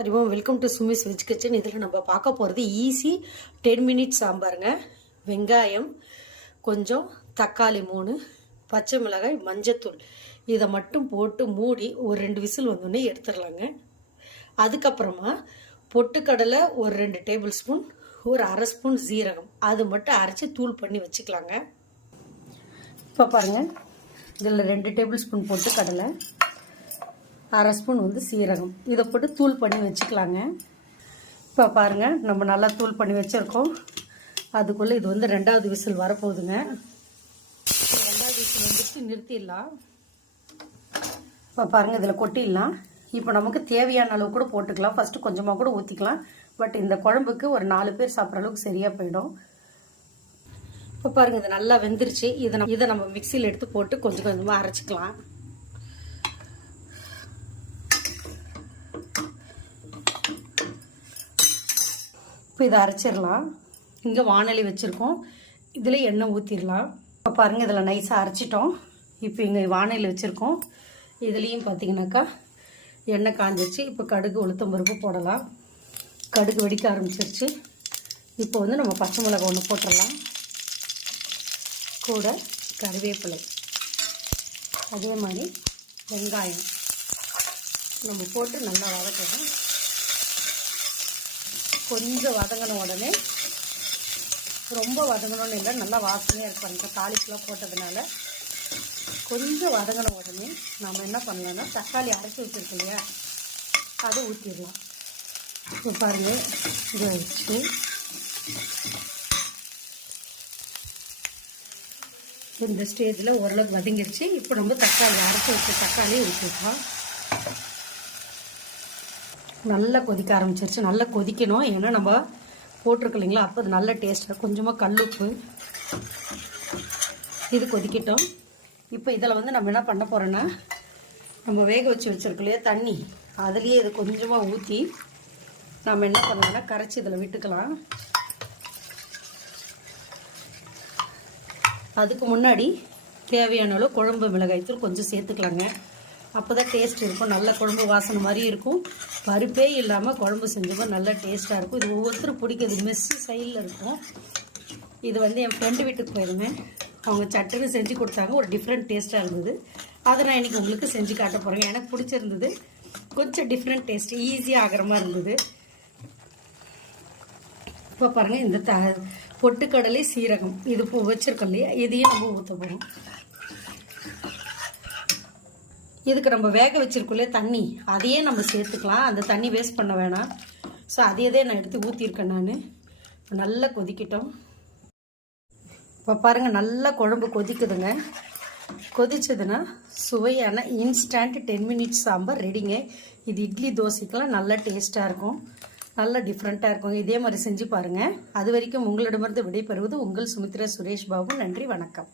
Welcome to Sumi's veg kitchen. இதில் நம்ம பார்க்க போகிறது ஈஸி 10 மினிட்ஸ் சாம்பாருங்க. வெங்காயம் கொஞ்சம், தக்காளி 3, பச்சை மிளகாய், மஞ்சத்தூள் இதை மட்டும் போட்டு மூடி ஒரு 2 விசில் வந்தோடனே எடுத்துடலாங்க. அதுக்கப்புறமா பொட்டுக்கடலை ஒரு 2 டேபிள் ஸ்பூன், ஒரு அரை ஸ்பூன் ஜீரகம் அது மட்டும் அரைச்சி தூள் பண்ணி வச்சுக்கலாங்க. இப்போ பாருங்கள், இதில் 2 டேபிள் ஸ்பூன் பொட்டுக்கடலை, அரை ஸ்பூன் சீரகம் இதை போட்டு தூள் பண்ணி வச்சுக்கலாங்க. இப்போ பாருங்கள், நம்ம நல்லா தூள் பண்ணி வச்சுருக்கோம். அதுக்குள்ளே இது 2வது விசில் வரப்போகுதுங்க. 2வது விசில் வந்துட்டு நிறுத்திடலாம். இப்போ பாருங்கள், இதில் கொட்டிடலாம். இப்போ நமக்கு தேவையான அளவு கூட போட்டுக்கலாம். ஃபஸ்ட்டு கொஞ்சமாக கூட ஊற்றிக்கலாம். பட் இந்த குழம்புக்கு ஒரு 4 பேர் சாப்பிட்ற அளவுக்கு சரியாக போயிடும். இப்போ பாருங்கள், இது நல்லா வெந்துருச்சு. இதை நம்ம மிக்சியில் எடுத்து போட்டு கொஞ்சம் கொஞ்சமாக அரைச்சிக்கலாம். இப்போ இதை அரைச்சிடலாம். இங்கே வானொலி வச்சுருக்கோம், இதில் எண்ணெய் ஊற்றிடலாம். இப்போ பாருங்கள், இதில் நைஸாக அரைச்சிட்டோம். இப்போ இங்கே வானொலி வச்சுருக்கோம், இதுலேயும் பார்த்தீங்கன்னாக்கா எண்ணெய் காஞ்சிச்சு. இப்போ கடுகு உளுத்தம் பருப்பு போடலாம். கடுகு வெடிக்க ஆரம்பிச்சிருச்சு. இப்போ நம்ம பச்சை மிளகாய் 1 போட்டுடலாம். கூட கருவேப்பிலை, அதே மாதிரி வெங்காயம் நம்ம போட்டு நல்லா வதக்கலாம். கொஞ்சம் வதங்கின உடனே, ரொம்ப வதங்கணும்னு இல்லை, நல்லா வாசனையாக இருப்பாங்க தாளிப்புலாம் போட்டதுனால. கொஞ்சம் வதங்கின உடனே நம்ம என்ன பண்ணலாம்னா தக்காளி அரைச்சி வச்சுருக்கோம் இல்லையா, அதை ஊற்றிடலாம். இப்போ பாருங்கள், இதை வச்சு இந்த ஸ்டேஜில் ஓரளவுக்கு வதங்கிடுச்சு. இப்போ நம்ம தக்காளி அரைச்சி வச்ச தக்காளியை ஊற்றிடலாம். நல்லா கொதிக்க ஆரம்பிச்சிருச்சு. நல்லா கொதிக்கணும், ஏன்னா நம்ம போட்டிருக்கோம் இல்லைங்களா, அப்போ அது நல்ல டேஸ்ட்டாக. கொஞ்சமாக கல்லுப்பு இது கொதிக்கட்டும். இப்போ இதில் நம்ம என்ன பண்ண போகிறோன்னா, நம்ம வேக வச்சு வச்சுருக்கோம் இல்லையா தண்ணி, அதுலேயே இது கொஞ்சமாக ஊற்றி நம்ம என்ன பண்ணலாம்னா கரைச்சி இதில் விட்டுக்கலாம். அதுக்கு முன்னாடி தேவையான அளவு குழம்பு மிளகாய்த்தூள் கொஞ்சம் சேர்த்துக்கலாங்க. அப்போ தான் டேஸ்ட் இருக்கும். நல்ல குழம்பு வாசனை மாதிரி இருக்கும். பருப்பே இல்லாமல் குழம்பு செஞ்சோம்னா நல்லா டேஸ்ட்டாக இருக்கும். இது ஒவ்வொருத்தரும் பிடிக்கிறது. மெஸ்ஸு சைடில் இருக்கும். இது என் ஃப்ரெண்டு வீட்டுக்கு போயிருந்தேன். அவங்க சட்டுன்னு செஞ்சு கொடுத்தாங்க. ஒரு டிஃப்ரெண்ட் டேஸ்ட்டாக இருந்தது. அதை நான் இன்றைக்கி உங்களுக்கு செஞ்சு காட்ட போகிறேன். எனக்கு பிடிச்சிருந்தது. கொஞ்சம் டிஃப்ரெண்ட் டேஸ்ட், ஈஸியாக ஆகிற மாதிரி இருந்தது. இப்போ பாருங்கள், இந்த பொட்டுக்கடலை சீரகம் இது வச்சுருக்கோம் இல்லையா, இதையும் நம்ம ஊற்ற போகிறோம். இதுக்கு நம்ம வேக வச்சுருக்கோம்ல தண்ணி, அதையே நம்ம சேர்த்துக்கலாம். அந்த தண்ணி வேஸ்ட் பண்ண வேணாம். ஸோ அதையே நான் எடுத்து ஊற்றிருக்கேன். நான் நல்லா கொதிக்கட்டும். இப்போ பாருங்கள், நல்லா குழம்பு கொதிக்குதுங்க. கொதிச்சதுன்னா சுவையான இன்ஸ்டன்ட் 10 மினிட்ஸ் சாம்பார் ரெடிங்க. இது இட்லி தோசைக்கெல்லாம் நல்லா டேஸ்ட்டாக இருக்கும். நல்லா டிஃப்ரெண்ட்டாக இருக்கும். இதே மாதிரி செஞ்சு பாருங்கள். அது வரைக்கும் உங்களிடமிருந்து விடைபெறுவது உங்கள் சுமித்ரா சுரேஷ் பாபு. நன்றி, வணக்கம்.